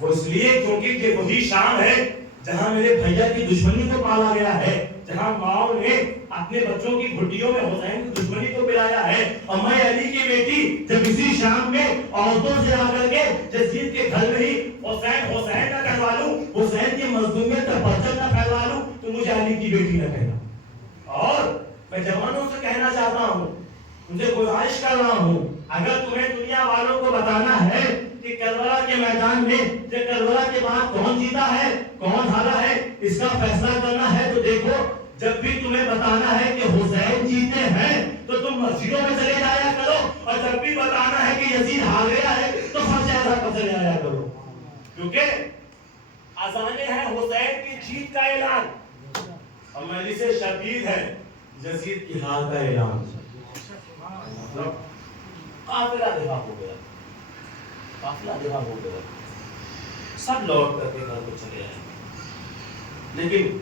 وہ اس لیے کیونکہ یہ وہی شام ہے جہاں میرے بھیا کی دشمنی کو پالا گیا ہے, جہاں ماؤں نے اپنے بچوں کی گھٹیوں میں حسین کی دشمنی کو پلایا ہے. اور میں علی کی بیٹی جب اسی شام میں عورتوں سے آ کر کے یزید کے گھر میں ہی حسین حسین نہ کہلوا لوں, حسین کی مظلومیت کا پرچم نہ پھیلوا لوں تو مجھے علی کی بیٹی نہ کہنا. اور میں جوانوں سے کہنا چاہتا ہوں, مجھے گزارش کر رہا ہوں, اگر تمہیں دنیا والوں کو بتانا ہے کہ کربلا کے میدان میں جب کربلا کے بعد کون جیتا ہے کون ہارا ہے اس کا فیصلہ کرنا ہے تو دیکھو, جب بھی تمہیں بتانا ہے کہ حسین جیتے ہیں تو تم مسجدوں میں چلے جایا کرو, اور جب بھی بتانا ہے کہ یزید ہار گیا ہے تو فرش اثر پر چلے جایا کرو, کیونکہ اذانیں ہیں حسین کی جیت کا اعلان اور مجلس شبیر ہے یزید کی ہار کا اعلان. قافلہ دیہا ہو گیا, قافلہ دیہا ہو گیا, سب لوٹ کر کے گھر کو چلے آئے. لیکن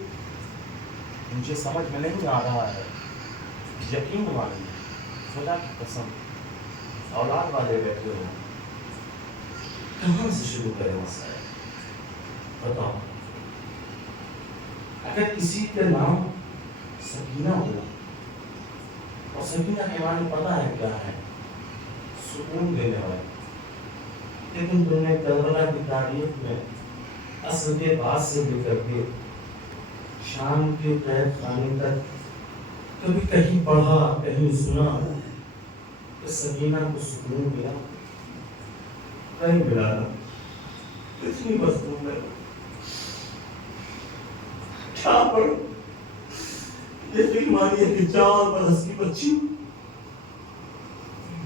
مجھے سمجھ میں نہیں آ رہا ہے, یقین مانیے خدا کی قسم اولاد والے بیٹھے ہو, کہاں سے شروع کریں مسائل بتاؤ. اگر کسی کا نام سکینہ ہو اور سکینہ کے معنی پتہ ہے کیا ہے, سکون دینے والی, لیکن تم نے کربلا کی تاریخ میں اصل کے بعد سے لے کر کے شام کے قید خانے تک کبھی کہیں پڑھا کہیں سنا کہ سکینہ کو سکون ملا, کہیں ملا نہ. اتنی مظلوم ہے, کیا پڑھوں. یقین مانیے کہ 4 برس کی بچی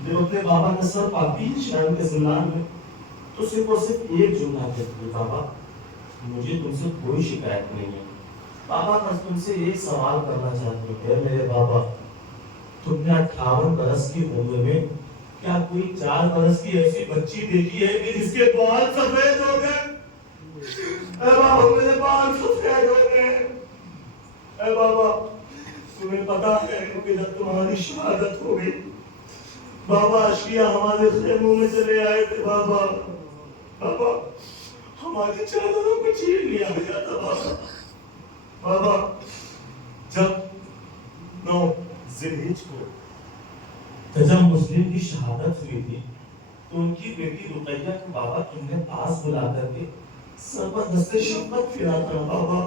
جو اپنے بابا نصر پاکی شہر کے زندان میں تو صرف اور صرف ایک جملہ کہتی ہے، بابا مجھے تم سے کوئی شکایت نہیں ہے، بابا میں تم سے ایک سوال کرنا چاہتی ہوں کہ میرے بابا تم نے 58 برس کی عمر میں کیا کوئی 4 برس کی ایسی بچی دیکھی ہے کہ جس کے بال سفید ہو گئے؟ اے بابا میرے بال سفید ہو گئے، اے بابا تمہیں پتا ہے کہ جب تمہاری شہادت ہو گئی بابا اشقیا ہمارے خیموں میں چلے آئے تھے، بابا بابا ہماری چادروں کو چھین لیا گیا تھا، بابا بابا جب 9 ذی الحجہ کو جب مسلم کی شہادت ہوئی تھی تو ان کی بیٹی رقیہ کو بابا تم نے پاس بلا کر کے سر پر دست شفقت پھیرا تھا، بابا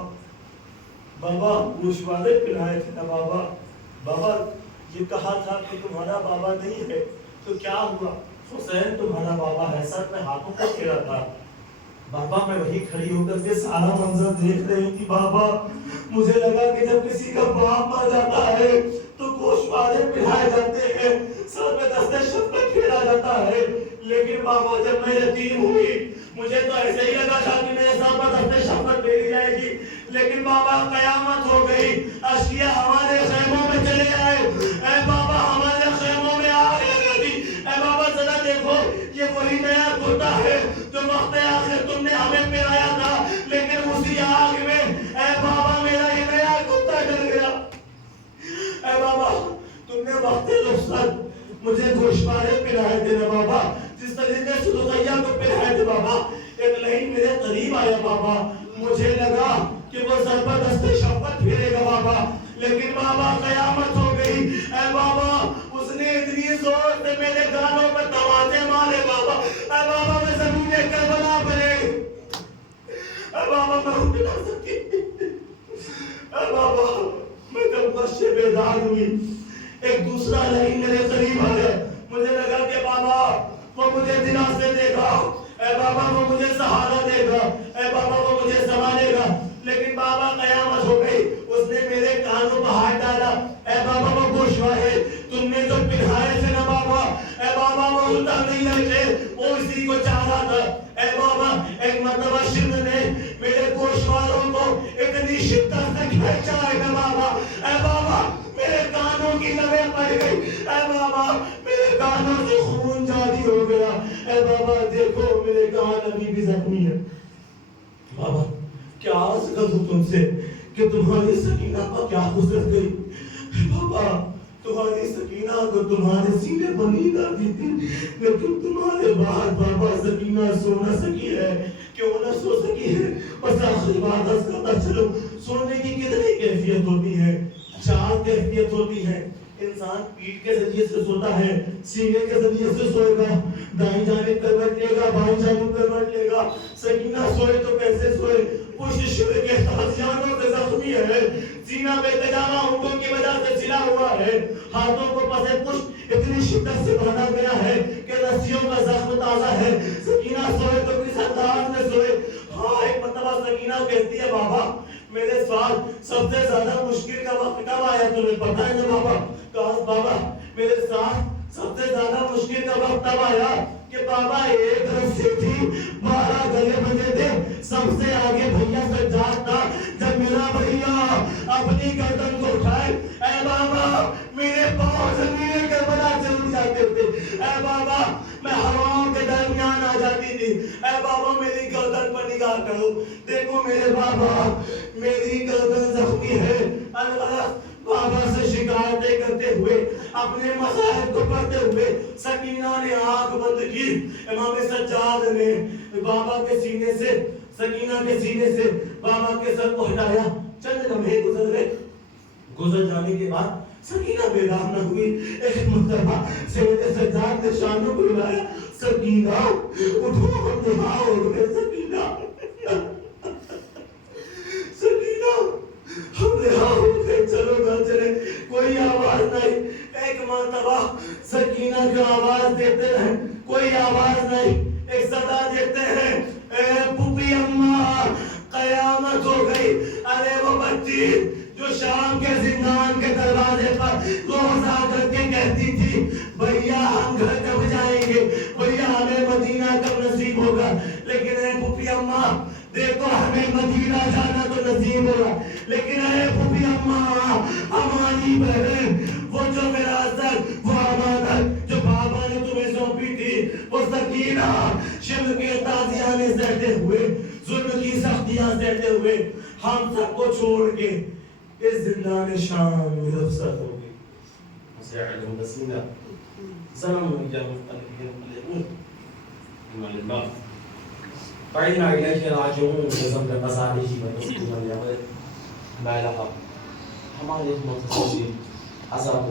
بابا گوشوارے پلائے تھے نا، بابا بابا یہ کہا تھا کہ تمہارا بابا نہیں ہے تو کیا ہوا، حسین تمہارا بابا ہے، سر میں ہاتھوں کو پھیرا تھا، بابا میں وہی کھڑی ہو کر کے سارا منظر دیکھ رہی تھی، بابا مجھے لگا کہ جب کسی کا باپ مر جاتا ہے تو گوشوارے پلائے جاتے ہیں، سر میں دست شفقت پھیرا جاتا ہے، لیکن بابا جب میں یتیم ہوئی مجھے تو ایسے ہی لگا تھا کہ میرے سر پر دست شفقت پھیری جائے گی، لیکن بابا قیامت ہو گئی، اشقیا ہمارے خیموں میں چلے آئے، اے بابا ہمارے خیموں میں آگ لگا دی، اے بابا ذرا دیکھو یہ وہی نیا کرتا ہے جو وقت آخر تم نے ہمیں پہنایا تھا، لیکن اسی آگ میں اے بابا میرا یہ نیا کتا جل گیا، اے بابا تم نے وقت رخصت مجھے گوشوارے پہنائے تھے نا بابا، جس طریقے سے رقیہ کو پہنائے تھے بابا، ایک لائن میرے قریب آیا بابا، مجھے لگا کہ وہ سر پر دست شفقت پھیرے گا بابا، لیکن بابا قیامت ہو گئی، اے بابا اس نے اتنی زور سے میرے گانوں پر دھماکے مارے بابا، اے بابا میں زمین کربلا پڑے، اے بابا میں اٹھ نہ سکی، اے بابا میں جب غش سے بیدار ہوئی ایک دوسرا لائن میرے قریب آیا، مجھے لگا کہ بابا وہ مجھے دلاسے دے گا، اے بابا وہ مجھے سہارا دے گا، اے بابا وہ مجھے سنبھالے گا، لیکن بابا قیامت ہو گئی، اس نے میرے کانوں پر ہاتھ ڈالا، اے بابا وہ گوشوارے تم نے جو پہنائے تھے نا بابا، اے بابا وہ اتر نہیں رہے تھے، وہ اسی کو چاہ رہا تھا، اے بابا ایک مرتبہ شرم نے میرے گوشواروں کو اتنی شدت سے کھینچا ہے نا بابا، اے بابا میرے کانوں کی لبیں پڑ گئی، اے بابا میرے کانوں سے خون جاری ہو گیا، اے بابا دیکھو میرے کان ابھی بھی زخمی ہے، بابا کیا عرض کروں تم سے کہ تمہاری سکینہ پر کیا گزر گئی، بابا تمہاری سکینہ کو تمہارے سینے پر نیند آتی تھی، لیکن تمہارے بعد بابا سکینہ سو نہ سکی ہے، کیوں نہ سو سکی ہے، بس آخری بات عرض کرتا چلو، سونے کی کتنی کیفیت ہوتی ہے، 4 کیفیت ہوتی ہے، انسان پیٹ کے ذریعے سے سوتا ہے، سینے کے ذریعے سے سوئے گا، دائیں جانب کروٹ لے گا، بائیں جانب کروٹ لے گا، سکینہ سوئے تو کیسے سوئے، پشت شبہ کے ہتھیاروں سے زخمی ہے، سینہ بے تجامہ ہونٹوں کی وجہ سے سلا ہوا ہے، ہاتھوں کو پسے پشت اتنی شدت سے باندھا گیا ہے کہ رسیوں کا زخم تازہ ہے، سکینہ سوئے تو کس انداز میں سوئے، ہاں ایک مرتبہ سکینہ کہتی ہے بابا میرے ساتھ سب سے زیادہ مشکل کا وقت کب آیا تمہیں پتہ ہے نا بابا، کہا بابا میرے ساتھ سب سے زیادہ مشکل کا وقت تب آیا کہ بابا ایک رسی تھی 12 گلے بندے تھے، سب سے آگے بھیا سجاد تھا، جب میرا بھیا اپنی گردن کو اٹھائے اے بابا میرے پاؤں زمین کربلا سے اٹھ جاتے تھے، اے بابا میں ہواؤں کے درمیان آ جاتی تھی، اے بابا میری گردن پر نگاہ کرو، دیکھو میرے بابا میری گردن زخمی ہے، الغرض بابا سے شکایتیں کرتے ہوئے اپنے مصائب کو پڑھتے ہوئے سکینہ نے آنکھ بند کی، امام سجاد نے بابا کے سینے سے سکینہ کے سینے سے بابا کے سر کو ہٹایا، چند لمحے گزر گئے، گزر جانے کے بعد سکینہ بیدار نہ ہوئی، ایک مرتبہ سید سجاد نے شانوں کو ہلایا، سکینہ اٹھو ہم نہا ہو گئے، سکینہ سکینہ ہم نہا ہو گئے، چلو گھر چلے، کوئی آواز نہیں، ایک مرتبہ سکینہ جو آواز دیتے ہیں کوئی آواز نہیں، ایک صدا دیتے ہیں اے پھوپھی اماں قیامت ہو گئی، ارے وہ بچی جو شام کے زندان کے دروازے پر روز آ کر کے کہتی تھی بھیا ہم گھر کب جائیں گے، بھیا ہمیں مدینہ کب نصیب ہوگا، لیکن اے پھوپھی اماں دیکھو ہمیں مدینہ جانا تو نصیب ہوا، لیکن اے پھوپھی اماں ہماری بہن وہ جو وراثت وہ امانت جو بابا نے تمہیں سونپی تھی وہ سکینہ شب کے تازیانے سہتے ہوئے ظلم کی سختیاں سہتے ہوئے ہم سب کو چھوڑ کے اس زندان شام میں رخصت ہو گئی. مسیحهم بسینا سلام علیکم مختلفین انا للہ فإنا إليه راجعون. جزم کا مسائل ہی بنو ما لها ہمارے مختصر اثر